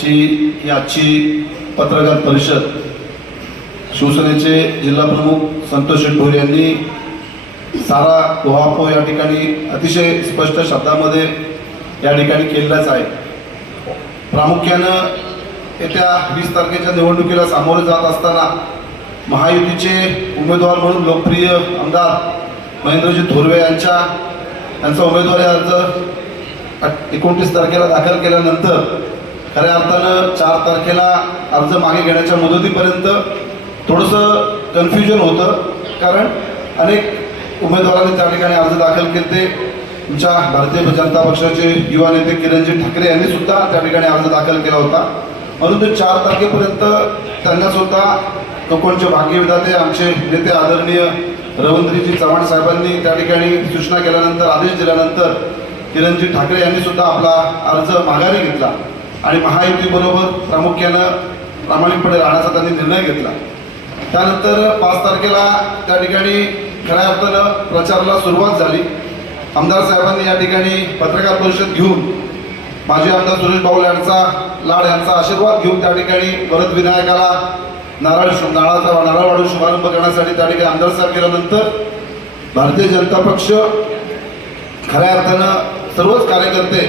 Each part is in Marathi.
ची याची आजची पत्रकार परिषद शिवसेनेचे जिल्हाप्रमुख संतोष भोर यांनी सारा गोहापो या ठिकाणी अतिशय स्पष्ट शब्दामध्ये या ठिकाणी केलेलाच आहे. प्रामुख्यानं येत्या वीस तारखेच्या निवडणुकीला सामोरे जात असताना महायुतीचे उमेदवार म्हणून लोकप्रिय आमदार महेंद्रजी थोरवे यांच्या यांचा उमेदवारी अर्ज एकोणतीस तारखेला दाखल केल्यानंतर खऱ्या अर्थानं चार तारखेला अर्ज मागे घेण्याच्या मुदतीपर्यंत थोडंसं कन्फ्युजन होतं. कारण अनेक उमेदवारांनी त्या ठिकाणी अर्ज दाखल केले. आमच्या भारतीय जनता पक्षाचे युवा नेते किरणजी ठाकरे यांनी सुद्धा त्या ठिकाणी अर्ज दाखल केला होता. परंतु चार तारखेपर्यंत त्यांना सुद्धा कोकणचे भाग्यविधाते आमचे नेते आदरणीय रवंद्रीजी चव्हाण साहेबांनी त्या ठिकाणी सूचना केल्यानंतर आदेश दिल्यानंतर किरणजी ठाकरे यांनी सुद्धा आपला अर्ज माघारी घेतला. आणि महायुतीबरोबर प्रामुख्यानं प्रामाणिकपणे राहण्याचा त्यांनी निर्णय घेतला. त्यानंतर पाच तारखेला त्या ठिकाणी खऱ्या अर्थानं प्रचाराला सुरुवात झाली. आमदार साहेबांनी या ठिकाणी पत्रकार परिषद घेऊन माजी आमदार सुरेश बाऊल यांचा लाड यांचा आशीर्वाद घेऊन त्या ठिकाणी भरत विनायकाला नारळ शु नारळाचा नारळ वाढून शुभारंभ करण्यासाठी त्या ठिकाणी आमदार साहेब गेल्यानंतर भारतीय जनता पक्ष खऱ्या अर्थानं सर्वच कार्यकर्ते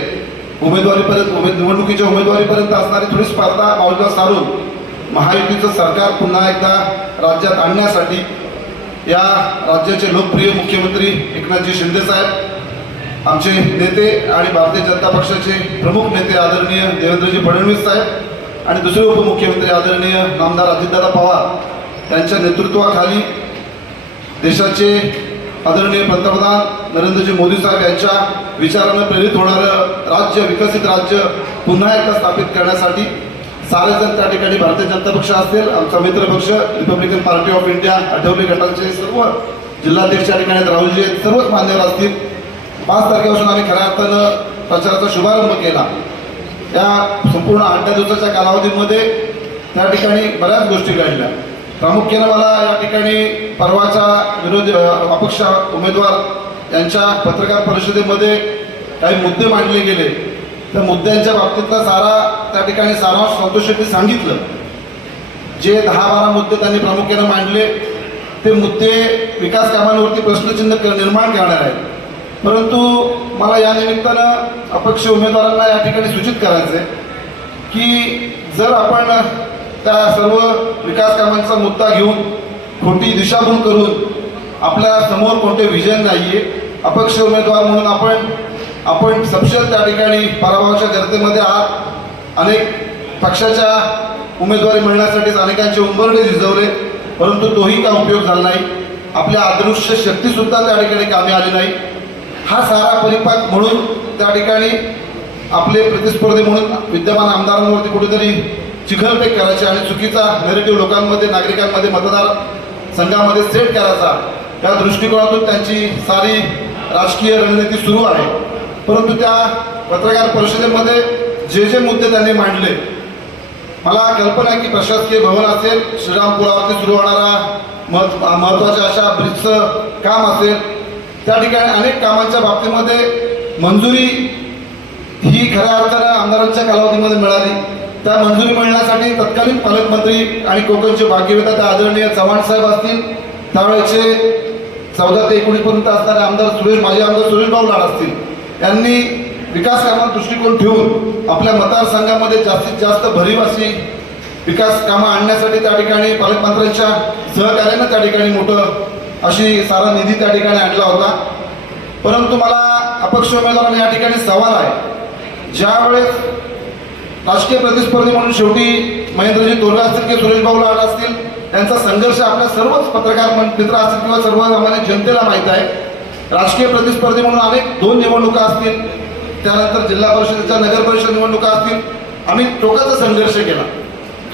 उमेदवारीपर्यंत उमेद निवडणुकीच्या उमेदवारीपर्यंत असणारी थोडी स्पर्धा बाजूला सारून महायुतीचं सरकार पुन्हा एकदा राज्यात आणण्यासाठी या राज्याचे लोकप्रिय मुख्यमंत्री एकनाथजी शिंदेसाहेब आमचे नेते आणि भारतीय जनता पक्षाचे प्रमुख नेते आदरणीय देवेंद्रजी फडणवीस साहेब आणि दुसरे उपमुख्यमंत्री आदरणीय नामदार अजितदादा पवार यांच्या नेतृत्वाखाली देशाचे आदरणीय पंतप्रधान नरेंद्रजी मोदी साहेब यांच्या विचारानं प्रेरित होणारं राज्य विकसित राज्य पुन्हा एकदा स्थापित करण्यासाठी सारेजण त्या ठिकाणी भारतीय जनता पक्ष असतील आमचा मित्र पक्ष republican party of India Athawale गटाचे सर्व जिल्हाध्यक्ष या ठिकाणी राहुलजी सर्वच मान्यवर असतील. पाच तारखेपासून आम्ही खऱ्या अर्थानं प्रचाराचा शुभारंभ केला. या संपूर्ण आठ दिवसाच्या कालावधीमध्ये त्या ठिकाणी बऱ्याच गोष्टी घडल्या. प्रामुख्यानं मला या ठिकाणी परवाचा विरोधी अपक्ष उमेदवार यांच्या पत्रकार परिषदेमध्ये काही मुद्दे मांडले गेले. त्या मुद्द्यांच्या बाबतीतला सारा त्या ठिकाणी सारांश संतोष शेट्टी सांगितलं. जे दहा बारा मुद्दे त्यांनी प्रामुख्यानं मांडले ते मुद्दे विकास कामांवरती प्रश्नचिन्ह निर्माण करणार आहेत. परंतु मला या निमित्तानं अपक्ष उमेदवारांना या ठिकाणी सूचित करायचं आहे की जर आपण त्या सर्व विकास कामांचा मुद्दा घेऊन खोटी दिशाभूल करून आपल्यासमोर कोणते विजन नाही आहे अपक्ष उमेदवार म्हणून आपण आपण सपशल त्या ठिकाणी पराभवाच्या गर्तेमध्ये आहात. अनेक पक्षाच्या उमेदवारी मिळण्यासाठीच अनेकांचे उंबरडे झिजवले परंतु तोही काय उपयोग झाला नाही. आपल्या अदृश्य शक्तीसुद्धा त्या ठिकाणी कामी आली नाही. हा सारा परिपाक म्हणून त्या ठिकाणी आपले प्रतिस्पर्धी म्हणून विद्यमान आमदारांवरती कुठेतरी चिखलफेक करायची आणि चुकीचा नेरेटिव्ह लोकांमध्ये नागरिकांमध्ये मतदार संघामध्ये सेट करायचा या दृष्टिकोनातून त्यांची सारी राजकीय रणनीती सुरू आहे. परंतु त्या पत्रकार परिषदेमध्ये जे जे मुद्दे त्यांनी मांडले मला कल्पना आहे की प्रशासकीय भवन असेल श्रीरामपुरावरती सुरू होणारा मह महत्त्वाच्या अशा ब्रिजचं काम असेल त्या ठिकाणी अनेक कामांच्या बाबतीमध्ये मंजुरी ही खऱ्या अर्थानं आमदारांच्या कालावधीमध्ये मिळाली. त्या मंजुरी मिळण्यासाठी तत्कालीन पालकमंत्री आणि कोकणचे भाग्यविधाते आदरणीय चव्हाण साहेब असतील. त्यावेळेचे चौदा ते एकोणीसपर्यंत असणारे आमदार सुरेश माजी आमदार सुरेश भाऊ लाड असतील. यांनी विकास कामात दृष्टिकोन ठेवून आपल्या मतदारसंघामध्ये जास्तीत जास्त भरीव अशी विकास कामं आणण्यासाठी त्या ठिकाणी पालकमंत्र्यांच्या सहकार्यानं त्या ठिकाणी मोठं अशी सारा निधी त्या ठिकाणी आणला होता. परंतु मला अपक्ष उमेदवारांना या ठिकाणी सवाल आहे. ज्यावेळेस राजकीय प्रतिस्पर्धी म्हणून शेवटी महेंद्रजी तोरवे असतील किंवा सुरेश भाऊ लाड असतील त्यांचा संघर्ष आपल्या सर्वच पत्रकार मित्र असतील किंवा सर्वसामान्य जनतेला माहीत आहे. राजकीय प्रतिस्पर्धी म्हणून अनेक दोन निवडणुका असतील त्यानंतर जिल्हा परिषदेच्या नगर परिषद निवडणुका असतील आम्ही टोकाचा संघर्ष केला.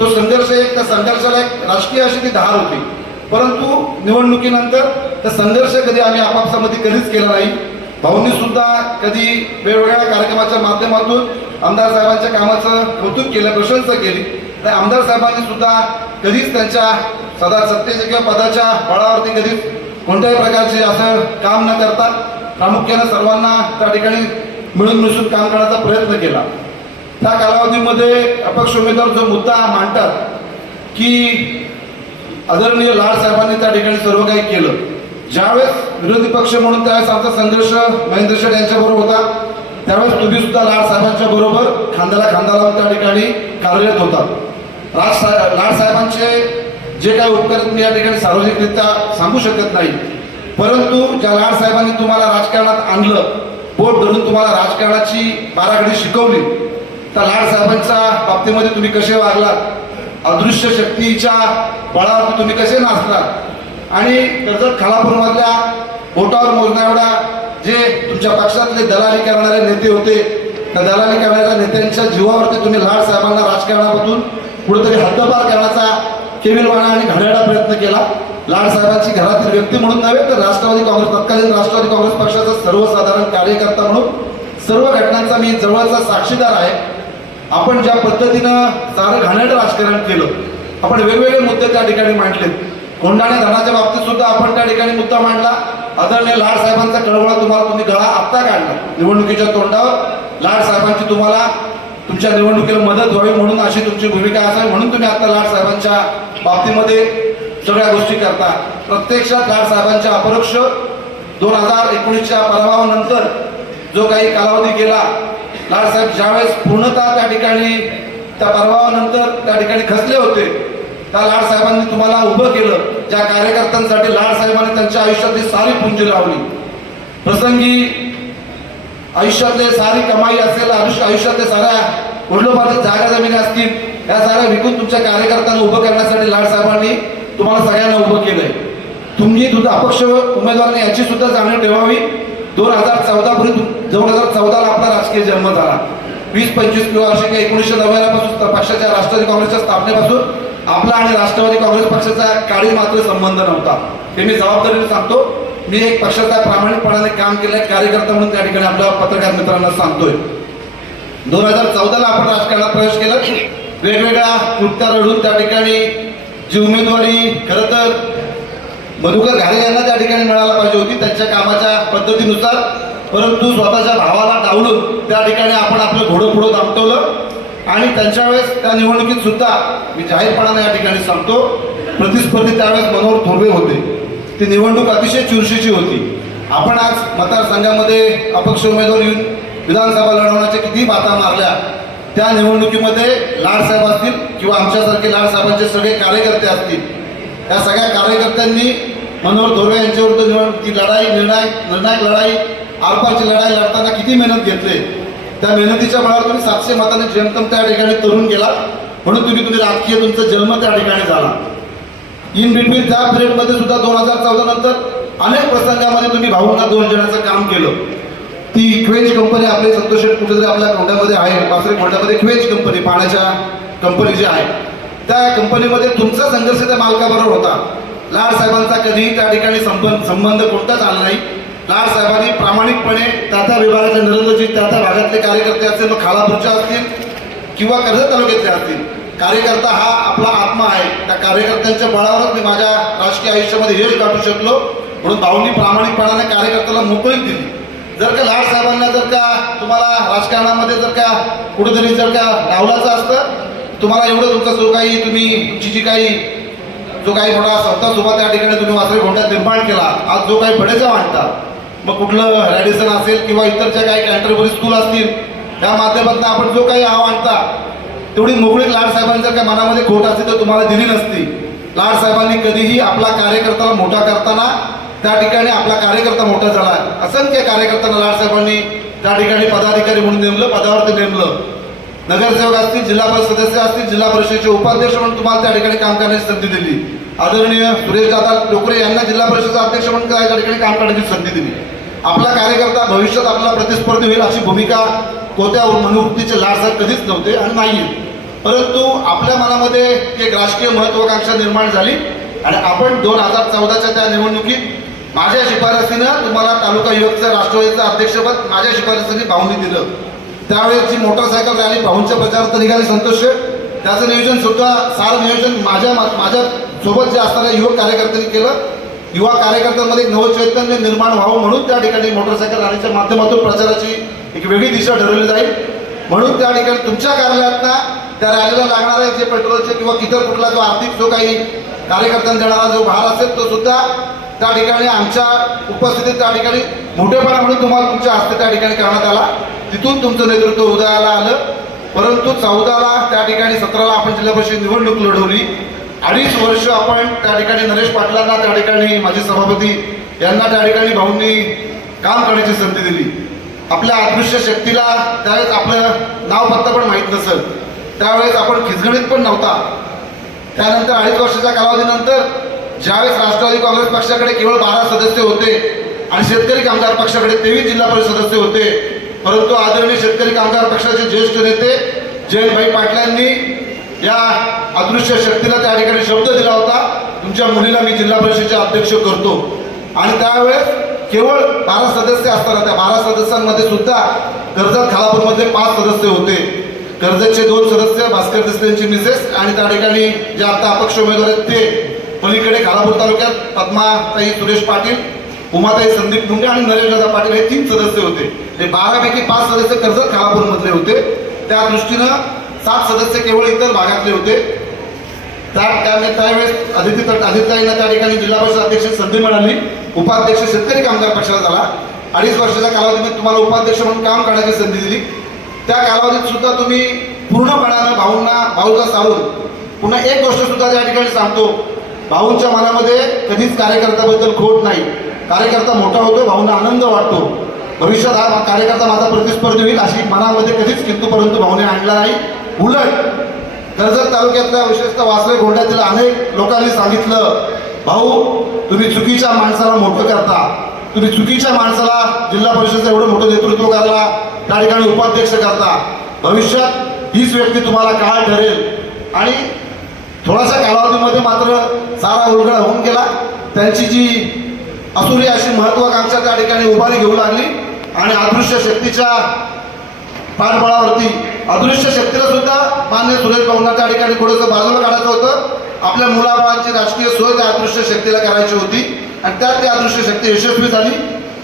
तो संघर्ष एक त्या संघर्षाला एक राजकीय अशी ती धार होती. परंतु निवडणुकीनंतर त्या संघर्ष कधी आम्ही आपापसामध्ये कधीच केला नाही. भाऊंनी सुद्धा कधी वेगवेगळ्या कार्यक्रमाच्या माध्यमातून आमदार साहेबांच्या कामाचं कौतुक केलं प्रशंसा केली. आणि आमदार साहेबांनी सुद्धा कधीच त्यांच्या सदा सत्तेच्या किंवा पदाच्या बळावरती कधीच कोणत्याही प्रकारचे असं काम न करता प्रामुख्यानं सर्वांना त्या ठिकाणी मिळून मिसळून काम करण्याचा प्रयत्न केला. त्या कालावधीमध्ये अपक्ष उमेदवार जो मुद्दा मांडतात की आदरणीय लाड साहेबांनी त्या ठिकाणी सर्व काही केलं. ज्यावेळेस विरोधी पक्ष म्हणून त्यावेळेस आमचा संघर्ष महेंद्र शेठ यांच्याबरोबर होता त्यावेळेस तुम्ही सुद्धा लाड साहेबांच्या बरोबर खांद्याला खांदा लावून त्या ठिकाणी कार्यरत होता. राज साहेब लाड साहेबांचे जे काही उपकरण मी या ठिकाणी सार्वजनिकरित्या सांगू शकत नाही परंतु ज्या लाड साहेबांनी तुम्हाला राजकारणात आणलं बोट धरून तुम्हाला राजकारणाची बाराखडी शिकवली त्या लाड साहेबांच्या बाबतीमध्ये तुम्ही कसे वागलात? अदृश्य शक्तीच्या बळावर तुम्ही कसे नाचलात? आणि कर्जत खालापूरमधल्या बोटावर मोजण्या एवढा जे तुमच्या पक्षातले दलाली करणारे नेते होते त्या दलाली करणाऱ्या नेत्यांच्या जीवावरती तुम्ही लाड साहेबांना राजकारणामधून कुठेतरी हद्दपार करण्याचा केविलवाणा आणि घड्याळा प्रयत्न केला. लाड साहेबांची घरातील व्यक्ती म्हणून नव्हे तर राष्ट्रवादी काँग्रेस तत्कालीन राष्ट्रवादी काँग्रेस पक्षाचा सर्वसाधारण कार्यकर्ता म्हणून सर्व घटनांचा मी जवळचा साक्षीदार आहे. आपण ज्या पद्धतीनं सारं घाणेरडं राजकारण केलं आपण वेगवेगळे मुद्दे त्या ठिकाणी मांडलेत. कोंडाणे धनाच्या बाबतीत सुद्धा आपण त्या ठिकाणी मुद्दा मांडला. आदरणीय लाड साहेबांचा कळवळा तुम्हाला तुम्ही गळा आत्ता काढला. निवडणुकीच्या तोंडावर लाड साहेबांची तुम्हाला तुमच्या निवडणुकीला मदत व्हावी म्हणून अशी तुमची भूमिका असावी म्हणून तुम्ही आता लाड साहेबांच्या बाबतीमध्ये सगळ्या गोष्टी करता. प्रत्यक्षात लाड साहेबांच्या अपरोक्ष दोन हजार एकोणीसच्या पराभवानंतर जो काही कालावधी गेला लाडसाहेब ज्यावेळेस पूर्णतः त्या ठिकाणी त्या पराभवानंतर त्या ठिकाणी खचले होते त्या लाड साहेबांनी तुम्हाला उभं केलं ज्या कार्यकर्त्यांसाठी लाड साहेबांनी त्यांच्या आयुष्यातली सारी पुंजी लावली. प्रसंगी आयुष्यातले सारी कमाई असेल आयुष्य आयुष्यातले साऱ्या वडिलोपार्जित जागा जमिनी असतील या साऱ्या विकून तुमच्या कार्यकर्त्यांना उभं करण्यासाठी लाड साहेबांनी तुम्हाला सगळ्यांना उभं केलंय. तुम्ही सुद्धा अपक्ष उमेदवारांनी याची सुद्धा जाणीव ठेवावी. दोन हजार चौदा पूर्वी दोन हजार चौदाला आपला राजकीय जन्म झाला. वीस पंचवीस किंवा वर्ष किंवा एकोणीसशे नव्याण्णव पक्षाच्या राष्ट्रवादी काँग्रेसच्या स्थापनेपासून आपला आणि राष्ट्रवादी काँग्रेस पक्षाचा काळी मात्र संबंध नव्हता. हे मी जबाबदारीने सांगतो. मी एक पक्षाचा प्रामाणिकपणाने काम केलंय कार्यकर्ता म्हणून त्या ठिकाणी आपल्या पत्रकार मित्रांना सांगतोय. दोन हजार चौदाला आपण राजकारणात प्रवेश केला. वेगवेगळ्या कृत्या रडून त्या ठिकाणी जी उमेदवारी खरं तर मधुकर घारे यांना त्या ठिकाणी मिळायला पाहिजे होती त्यांच्या कामाच्या पद्धतीनुसार. परंतु स्वतःच्या भावाला डावलून त्या ठिकाणी आपण आपलं घोडं पुढं दामटवलं आणि त्यांच्या वेळेस त्या निवडणुकीत सुद्धा मी जाहीरपणाने या ठिकाणी सांगतो प्रतिस्पर्धी त्यावेळेस मनोहर थोरवे होते. ती निवडणूक अतिशय चुरशीची होती. आपण आज मतदारसंघामध्ये अपक्ष उमेदवार येऊन विधानसभा लढवण्याच्या किती बाता मारल्या त्या निवडणुकीमध्ये लाडसाहेब असतील किंवा आमच्यासारखे लाडसाहेबांचे सगळे कार्यकर्ते असतील त्या सगळ्या कार्यकर्त्यांनी मनोहर थोरवे यांच्याविरुद्ध निवडणूक ती लढाई निर्णायक निर्णायक लढाई आरपारची लढाई लढताना किती मेहनत घेतली त्या मेहनतीच्या बळावर तुम्ही सातशे मताने जन्मतम त्या ठिकाणी तरुण गेला म्हणून तुम्ही तुम्ही राजकीय तुमचा जन्म त्या ठिकाणी झाला. इन बिटवीन त्या पिरियडमध्ये सुद्धा दोन हजार चौदा नंतर अनेक प्रसंगामध्ये तुम्ही भाऊंना दोन जणांचं काम केलं. ती क्वेज कंपनी आपली संतोष कुठेतरी आपल्या कोंड्यामध्ये आहे. पासरे कोंड्यामध्ये क्वेज कंपनी पाण्याच्या कंपनी जी आहे. त्या कंपनीमध्ये तुमचा संघर्ष त्या मालकाबरोबर होता. लाड साहेबांचा कधीही त्या ठिकाणी संबंध संबंध कोणताच आला नाही. लाड साहेबांनी प्रामाणिकपणे त्या त्या विभागाच्या नरेंद्रजी त्या भागातले कार्यकर्ते असतील मग खालापूरच्या असतील किंवा कर्जत तालुक्यातले असतील कार्यकर्ता हा आपला आत्मा आहे. त्या कार्यकर्त्यांच्या बळावरच मी माझ्या राजकीय आयुष्यामध्ये यश गाठू शकलो. म्हणून भाऊंनी प्रामाणिकपणाने कार्यकर्त्याला मोकळीक दिली. जर का लाड साहेबांना जर का तुम्हाला राजकारणामध्ये जर का कुठेतरी जर का डावलाचं असतं तुम्हाला एवढं तुमचा जो काही तुम्ही तुमची जी काही जो काही मोठा संस्था सुभा त्या ठिकाणी तुम्ही वासरे घोंड्यात निर्माण केला आज जो काही बडेचा मांडता मग कुठलं रॅडिसन असेल किंवा इतर ज्या काही कॅन्टरबरी स्कूल असतील त्या माध्यमातून आपण जो काही आव आणता तेवढी मोकळी लाड साहेबांच्या काय मनामध्ये खोट असते तर तुम्हाला दिली नसती. लाड साहेबांनी कधीही आपला कार्यकर्त्याला मोठा करताना त्या ठिकाणी आपला कार्यकर्ता मोठा झाला. असंख्य कार्यकर्त्यांना लाड साहेबांनी त्या ठिकाणी पदाधिकारी म्हणून नेमलं पदावरती नेमलं. नगरसेवक असतील जिल्हा परिषद सदस्य असतील जिल्हा परिषदेचे उपाध्यक्ष म्हणून तुम्हाला त्या ठिकाणी काम करण्याची संधी दिली. आदरणीय सुरेश दादा टोकरे यांना जिल्हा परिषदेचा अध्यक्ष म्हणून त्या ठिकाणी काम करण्याची संधी दिली. आपला कार्यकर्ता भविष्यात आपला प्रतिस्पर्धी होईल अशी भूमिका कोत्या मनोवृत्तीचे लाड कधीच नव्हते आणि नाही परंतु आपल्या मनामध्ये एक राजकीय महत्वाकांक्षा निर्माण झाली आणि आपण दोन हजार चौदाच्या त्या निवडणुकीत माझ्या शिफारसीनं तुम्हाला तालुका युवकचं राष्ट्रवादीचं अध्यक्षपद माझ्या शिफारसीने भाऊनी दिलं. त्यावेळेस जी मोटरसायकल रॅली भाऊंच्या प्रचारार्थ निघाली संतोष त्याचं नियोजन सुद्धा सारं नियोजन माझ्या माझ्या सोबत जे असणाऱ्या युवक कार्यकर्त्यांनी केलं. युवा कार्यकर्त्यांमध्ये एक नवचैतन्य निर्माण व्हावं म्हणून त्या ठिकाणी मोटरसायकल रॅलीच्या माध्यमातून प्रचाराची एक वेगळी दिशा ठरवली जाईल. म्हणून त्या ठिकाणी तुमच्या कार्यालयातना त्या रॅलीला लागणारे जे पेट्रोलचे किंवा इतर कुठला जो आर्थिक जो काही कार्यकर्त्यांना देणारा जो भार असेल तो सुद्धा त्या ठिकाणी आमच्या उपस्थितीत त्या ठिकाणी मोठेपणा म्हणून तुम्हाला तुमच्या हस्ते त्या ठिकाणी करण्यात आला. तिथून तुमचं नेतृत्व उदयाला आलं. परंतु चौदाला त्या ठिकाणी सतराला आपण जिल्हा परिषद निवडणूक लढवली. अडीच वर्ष आपण त्या ठिकाणी नरेश पाटलांना त्या ठिकाणी माजी सभापती यांना त्या ठिकाणी भाऊंनी काम करण्याची संधी दिली. आपल्या अदृश्य शक्तीला त्यावेळेस आपलं नाव पत्ता पण माहीत नसत. त्यावेळेस आपण खिचगणित पण नव्हता. त्यानंतर अडीच वर्षाच्या कालावधीनंतर ज्यावेळेस राष्ट्रवादी काँग्रेस पक्षाकडे केवळ बारा सदस्य होते आणि शेतकरी कामगार पक्षाकडे तेवीस जिल्हा परिषद सदस्य होते परंतु आदरणीय शेतकरी कामगार पक्षाचे ज्येष्ठ नेते जयंतभाई पाटलांनी या अदृश्य शक्तीला त्या ठिकाणी शब्द दिला होता. तुमच्या मुलीला मी जिल्हा परिषदेचे अध्यक्ष करतो. आणि त्यावेळेस केवळ बारा सदस्य असताना त्या बारा सदस्यांमध्ये सुद्धा कर्जत खालापूरमध्ये पाच सदस्य होते. कर्जतचे दोन सदस्य भास्कर देसलेंची मिसेस आणि त्या ठिकाणी जे आता अपक्ष उमेदवार आहेत ते पलीकडे खालापूर तालुक्यात पद्माताई सुरेश पाटील उमाताई संदीप मुंडे आणि नरेशदादा पाटील हे तीन सदस्य होते. हे बारापैकी पाच सदस्य कर्जत खालापूरमधले होते. त्या दृष्टीनं सात सदस्य केवळ इतर भागातले होते. त्या त्यावेळेस आदित्य तट आदित्यताईंना त्या ठिकाणी जिल्हा परिषद अध्यक्ष संधी मिळाली. उपाध्यक्ष शेतकरी कामगार पक्षाला झाला. अडीच वर्षाच्या कालावधीमध्ये तुम्हाला उपाध्यक्ष म्हणून काम करण्याची संधी दिली. त्या कालावधीत सुद्धा तुम्ही पूर्णपणानं भाऊंना भाऊला सारून पुन्हा एक गोष्ट सुद्धा त्या ठिकाणी सांगतो. भाऊंच्या मनामध्ये कधीच कार्यकर्त्याबद्दल खोट नाही. कार्यकर्ता मोठा होतो भाऊंना आनंद वाटतो. भविष्यात हा कार्यकर्ता माझा प्रतिस्पर्धी होईल अशी मनामध्ये कधीच किंतूपर्यंत परंतु भाऊने आणला नाही. उलट कर्जत तालुक्यातल्या विशेषतः वासरे गोंड्यातील अनेक लोकांनी सांगितलं भाऊ तुम्ही चुकीच्या माणसाला मोठं करता. तुम्ही चुकीच्या माणसाला जिल्हा परिषदेचं एवढं मोठं नेतृत्व करायला त्या ठिकाणी उपाध्यक्ष करता. भविष्यात हीच व्यक्ती तुम्हाला काळ ठरेल. आणि थोड्याशा कालावधीमध्ये मात्र सारा उलगडा होऊन गेला. त्यांची जी असुरी अशी महत्वाकांक्षा त्या ठिकाणी उभारी घेऊ लागली. आणि अदृश्य शक्तीच्या पाठबळावरती अदृश्य शक्तीला सुद्धा मान्य सुरेश भाऊंना त्या ठिकाणी थोडंसं बाजूला काढायचं होतं. आपल्या मुलाबाळांची राजकीय सोय त्या अदृश्य शक्तीला करायची होती. आणि त्यात ती अदृश्य शक्ती यशस्वी झाली.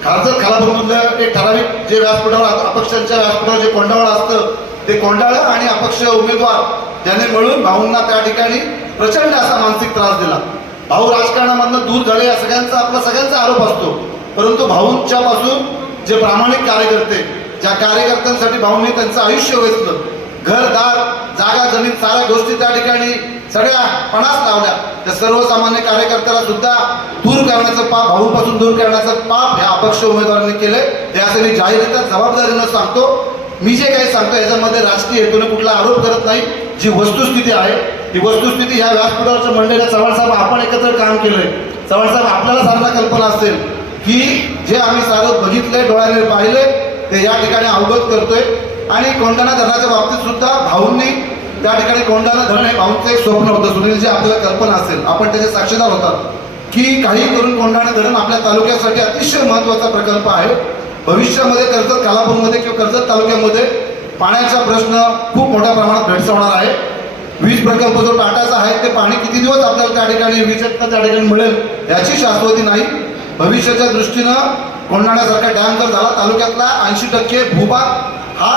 खारजत खालापूरमधलं एक ठराविक जे व्यासपीठावर अपक्षांच्या व्यासपीठावर जे कोंडावळ असतं ते कोंडाळं आणि अपक्ष उमेदवार ज्यांनी मिळून भाऊंना त्या ठिकाणी प्रचंड असा मानसिक त्रास दिला. भाऊ राजकारणामधनं दूर झाले या सगळ्यांचा आपला सगळ्यांचा आरोप असतो. परंतु भाऊंच्या पासून जे प्रामाणिक कार्यकर्ते ज्या कार्यकर्त्यांसाठी भाऊंनी त्यांचं आयुष्य वेचलं घरदार जागा जमीन साऱ्या गोष्टी त्या ठिकाणी सगळ्या पणास लावल्या. त्या सर्वसामान्य कार्यकर्त्याला सुद्धा दूर करण्याचं पाप भाऊपासून दूर करण्याचं पाप ह्या अपक्ष उमेदवारांनी केले हे असं मी जाहीररित्या जबाबदारीनं सांगतो. मी जे काही सांगतो याच्यामध्ये राजकीय हेतूने कुठला आरोप करत नाही. जी वस्तुस्थिती आहे ही वस्तुस्थिती ह्या व्यासपीठावरच्या मंडळीला चव्हाण साहेब आपण एकत्र काम केलंय. चव्हाण साहेब आपल्याला सारखा कल्पना असेल की जे आम्ही सारं बघितलंय डोळ्याने पाहिले ते या ठिकाणी अवगत करतोय. आणि कोंढाणा धरणाच्या बाबतीत सुद्धा भाऊंनी त्या ठिकाणी कोंढाणा धरण हे भाऊंचं एक स्वप्न होतं. सुनीलजी आपल्याला कल्पना असेल. आपण त्याचे साक्षीदार होतात की काही करून कोंढाणा धरण आपल्या तालुक्यासाठी अतिशय महत्त्वाचा प्रकल्प आहे. भविष्यामध्ये कर्जत कालापूरमध्ये किंवा कर्जत तालुक्यामध्ये पाण्याचा प्रश्न खूप मोठ्या प्रमाणात भेडसावणार आहे. वीज प्रकल्प जो टाटाचा आहे ते पाणी किती दिवस आपल्याला त्या ठिकाणी वीजच्या त्या ठिकाणी मिळेल याची शाश्वती नाही. भविष्याच्या दृष्टीनं कोंढाण्यासारखा डॅम जर झाला तालुक्यातला ऐंशी टक्के भूभाग हा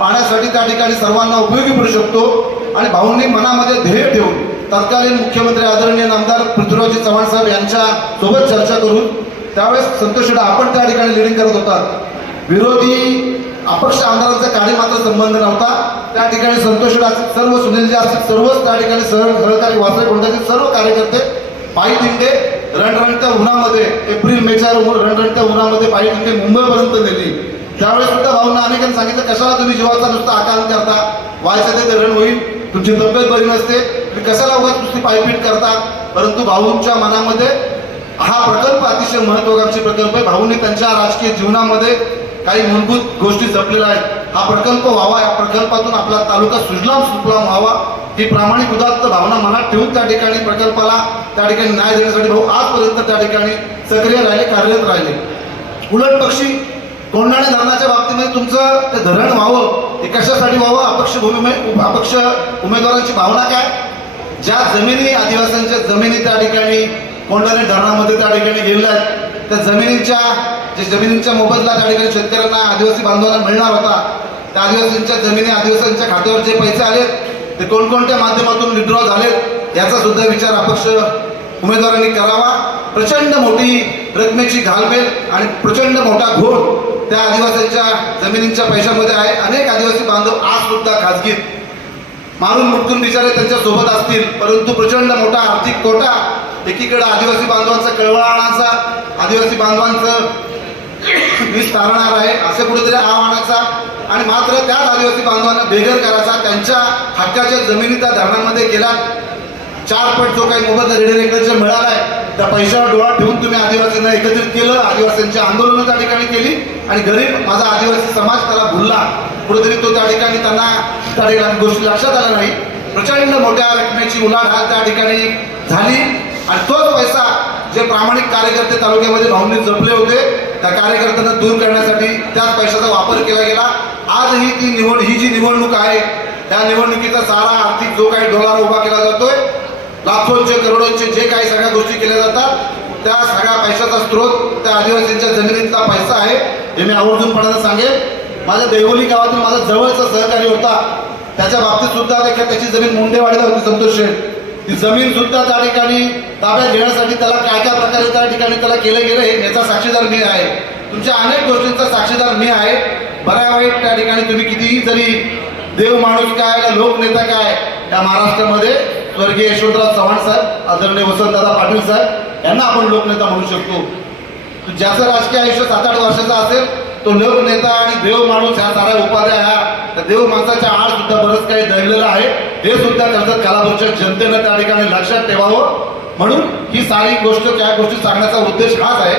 पाण्यासाठी त्या ठिकाणी सर्वांना उपयोगी पडू शकतो. आणि भाऊंनी मनामध्ये ध्येय ठेवून तत्कालीन मुख्यमंत्री आदरणीय नामदार पृथ्वीरावजी चव्हाण साहेब यांच्या सोबत चर्चा करून त्यावेळेस संतोष आपण त्या ठिकाणी लिडिंग करत होतात विरोधी अपक्ष आमदारांचा काही मात्र संबंध नव्हता. त्या ठिकाणी संतोष असतील सर्व सुनीलजी असतील सर्वच त्या ठिकाणी सह सहकारी वासळे कोंढाचे सर्व कार्यकर्ते पायी दिंडे रणरणत्या उन्हामध्ये एप्रिल मेच्या रणरणत्या उन्हामध्ये पायी दिंडे मुंबईपर्यंत नेली. त्यावेळेस सुद्धा भाऊंना अनेकांनी सांगितलं कशाला तुम्ही जीवाचा नुसता आकार करता? व्हायचं ते रण होईल तुमची तब्येत बरी नसते तुम्ही कशाला उगाच नुसती पायपीट करता? परंतु भाऊंच्या मनामध्ये हा प्रकल्प अतिशय महत्वाकांक्षी प्रकल्प आहे. भाऊंनी त्यांच्या राजकीय जीवनामध्ये काही मूलभूत गोष्टी जपलेल्या आहेत. हा प्रकल्प व्हावा या प्रकल्पातून आपला तालुका सुजलाम सुफलाम व्हावा ही प्रामाणिक उदात्त भावना मनात ठेवून त्या ठिकाणी प्रकल्पाला त्या ठिकाणी न्याय देण्यासाठी भाऊ आजपर्यंत त्या ठिकाणी सक्रिय राहिले कार्यरत राहिले. उलट पक्षी कोंढाणे धरणाच्या बाबतीमध्ये तुमचं ते धरण व्हावं ते कशासाठी व्हावं अपक्ष भूमी अपक्ष उमेदवारांची भावना काय? ज्या जमिनी आदिवासींच्या जमिनी त्या ठिकाणी कोंढाणे धरणामध्ये त्या ठिकाणी गेलेल्या आहेत त्या जमिनीच्या जे जमिनींच्या मोबदला त्या ठिकाणी शेतकऱ्यांना आदिवासी बांधवांना मिळणार होता त्या आदिवासींच्या जमिनी आदिवासींच्या खात्यावर जे पैसे आलेत ते कोणकोणत्या माध्यमातून विड्रॉ झालेत याचा सुद्धा विचार अपक्ष उमेदवारांनी करावा. प्रचंड मोठी रकमेची घालमेल आणि प्रचंड मोठा घोळ त्या आदिवासींच्या जमिनींच्या पैशामध्ये आहे. अनेक आदिवासी बांधव आज सुद्धा खाजगीत मारून मुटकून बिचारे त्यांच्यासोबत असतील परंतु प्रचंड मोठा आर्थिक तोटा एकीकडे आदिवासी बांधवांचा कळवळाचा आदिवासी बांधवांचं वीज तारणार आहे. असे कुठेतरी आव्हानाचा आणि मात्र त्याच आदिवासी बांधवांना बेघर करायचा त्यांच्या हक्काच्या जमिनी त्या धरणांमध्ये गेला. चार पट जो काही मोबदला रेडिओ मिळाला आहे त्या पैशावर डोळा ठेवून तुम्ही आदिवासींना एकत्रित केलं आदिवासींची आंदोलनं त्या ठिकाणी केली आणि गरीब माझा आदिवासी समाज त्याला भुलला. कुठेतरी तो त्या ठिकाणी त्यांना त्या ठिकाणी गोष्टी लक्षात आल्या नाही. प्रचंड मोठ्या रकमेची उलाढाल त्या ठिकाणी झाली. आणि तोच पैसा जे प्रामाणिक कार्यकर्ते तालुक्यामध्ये भावनिक जपले होते त्या कार्यकर्त्यांना दूर करण्यासाठी त्याच पैशाचा वापर केला गेला. आजही ती निवड ही जी निवडणूक आहे त्या निवडणुकीचा सारा आर्थिक जो काही डोलार उभा केला जातोय लाखोंचे करोडोंचे जे काही सगळ्या गोष्टी केल्या जातात त्या सगळ्या पैशाचा स्रोत त्या आदिवासींच्या जमिनीतला पैसा आहे हे मी आवर्जूनपणाने सांगेन. माझ्या देवोली गावातून माझा जवळचा सहकारी होता त्याच्या बाबतीत सुद्धा देखील त्याची जमीन मुंडेवाडीला होती संतोष शेठ. ती जमीन सुद्धा त्या ठिकाणी ताब्यात घेण्यासाठी त्याला काय काय प्रकारे त्या ठिकाणी त्याला केलं गेलं हे याचा साक्षीदार मी आहे. तुमच्या अनेक गोष्टींचा साक्षीदार मी आहे. बऱ्या वाईट त्या ठिकाणी तुम्ही कितीही जरी देव माणूस काय का लोकनेता काय या महाराष्ट्रामध्ये स्वर्गीय यशवंतराव चव्हाण साहेब आदरणीय वसंतदादा पाटील साहेब यांना आपण लोकनेता म्हणू शकतो. ज्याचं राजकीय आयुष्य सात आठ वर्षाचं असेल तो लोकनेता आणि देव माणूस ह्या साऱ्या उपाध्या ह्या त्या देव माणसाच्या आड सुद्धा बरंच काही दडलेलं आहे. हे सुद्धा त्यांचं कालापूरच्या जनतेनं त्या ठिकाणी लक्षात ठेवावं. म्हणून ही सारी गोष्ट त्या गोष्टी सांगण्याचा उद्देश हाच आहे.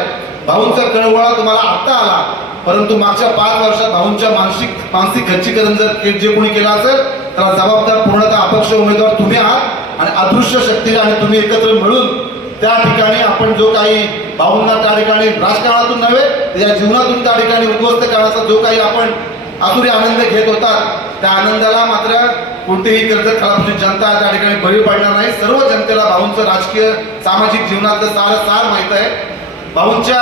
भाऊंचा कळवळा तुम्हाला आत्ता आला. परंतु मागच्या पाच वर्षात भाऊंच्या मानसिक मानसिक खच्चीकरण जर के- जे कोणी केलं असेल त्याला जबाबदार पूर्णतः अपक्ष उमेदवार तुम्ही आहात आणि अदृश्य शक्ती आणि तुम्ही एकत्र मिळून त्या ठिकाणी आपण जो काही भाऊंना त्या ठिकाणी राजकारणातून नव्हे या जीवनातून त्या ठिकाणी उद्ध्वस्त करण्याचा जो काही आपण आतुरी आनंद घेत होता त्या आनंदाला मात्र कोणतीही कर्ज खळापूरची जनता त्या ठिकाणी बळी पडणार नाही. सर्व जनतेला भाऊंचं राजकीय सामाजिक जीवनातलं सार सार माहीत आहे. भाऊंच्या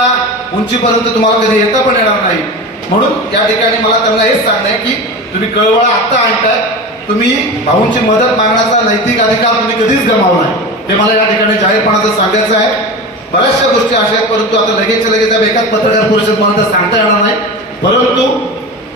उंचीपर्यंत तुम्हाला कधी येता पण येणार नाही. म्हणून या ठिकाणी मला त्यांना हेच सांगणं आहे की तुम्ही कळवळा आत्ता आणताय. तुम्ही भाऊंची मदत मागण्याचा नैतिक अधिकार तुम्ही कधीच गमावला नाही हे मला या ठिकाणी जाहीरपणाचं सांगायचं आहे. बऱ्याचशा गोष्टी अशा आहेत परंतु आता लगेचच्या लगेच एकाच पत्रकार परिषद मला तर सांगता येणार नाही. परंतु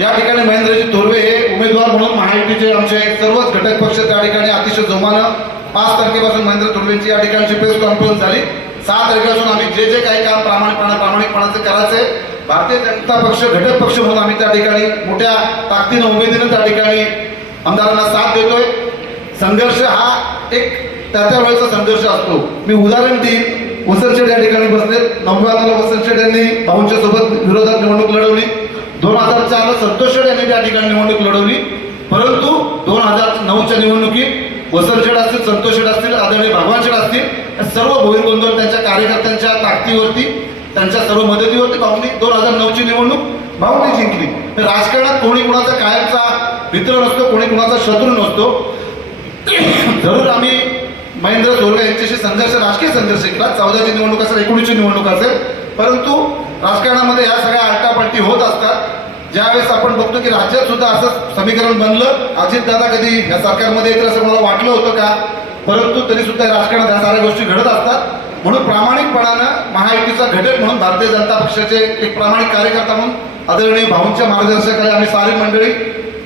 या ठिकाणी महेंद्रजी थोरवे हे उमेदवार म्हणून महायुतीचे आमचे सर्वच घटक पक्ष त्या ठिकाणी अतिशय जोमानं पाच तारखेपासून महेंद्र थोरवेंची या ठिकाणची प्रेस कॉन्फरन्स झाली. सहा तारखेपासून आम्ही जे जे काही काम प्रामाणिकपणा प्रामाणिकपणाचं करायचंय भारतीय जनता पक्ष घटक पक्ष म्हणून आम्ही त्या ठिकाणी मोठ्या ताकदीनं उमेदीनं त्या ठिकाणी आमदारांना साथ देतोय. संघर्ष हा एक त्या त्या वेळेचा संघर्ष असतो. मी उदाहरण देईन. वसंतशेठ या ठिकाणी बसले नव्याण्णवला वसंतशेठ यांनी भाऊंच्या सोबत विरोधात निवडणूक लढवली. दोन हजार चारला संतोष यांनी त्या ठिकाणी निवडणूक लढवली. परंतु दोन हजार नऊच्या निवडणुकीत वसंतशेठ असतील संतोष असतील आदरणीय भगवान असतील सर्व भोईर गोंधळ त्यांच्या कार्यकर्त्यांच्या ताकदीवरती त्यांच्या सर्व मदतीवरती भाऊंनी दोन हजार नऊची निवडणूक भाऊंनी जिंकली. तर राजकारणात कोणी कुणाचा कायमचा मित्र नसतो कोणी कुणाचा शत्रू नसतो. जरूर आम्ही महेंद्र धोरगे यांच्याशी संघर्ष राजकीय संघर्ष केला. चौदाची निवडणूक असेल एकोणीसची निवडणूक असेल. परंतु राजकारणामध्ये ह्या सगळ्या आलटापलटी होत असतात. ज्यावेळेस आपण बघतो की राज्यात सुद्धा असं समीकरण बनलं अजित दादा कधी या सरकारमध्ये येतील असं मला वाटलं होतं का? परंतु तरी सुद्धा राजकारणात ह्या साऱ्या गोष्टी घडत असतात. म्हणून प्रामाणिकपणानं महायुतीचा घटक म्हणून भारतीय जनता पक्षाचे एक प्रामाणिक कार्यकर्ता म्हणून आदरणीय भाऊंच्या मार्गदर्शकाला आम्ही सारी मंडळी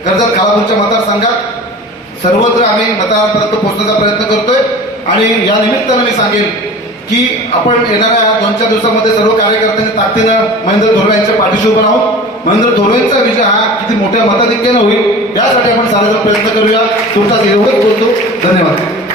कर्जत खालापूरच्या मतदारसंघात सर्वत्र आम्ही मतदारांपर्यंत पोहोचण्याचा प्रयत्न करतोय. आणि या निमित्तानं मी सांगेन की आपण येणाऱ्या दोन चार दिवसामध्ये सर्व कार्यकर्त्यांनी ताकदीनं महेंद्र धोरवे यांच्या पाठीशी उभं राहून महेंद्र धोरवेंचा विजय हा किती मोठ्या मताधिक्यानं होईल यासाठी आपण सारा प्रयत्न करूया. तुमचा एवढंच बोलतो धन्यवाद.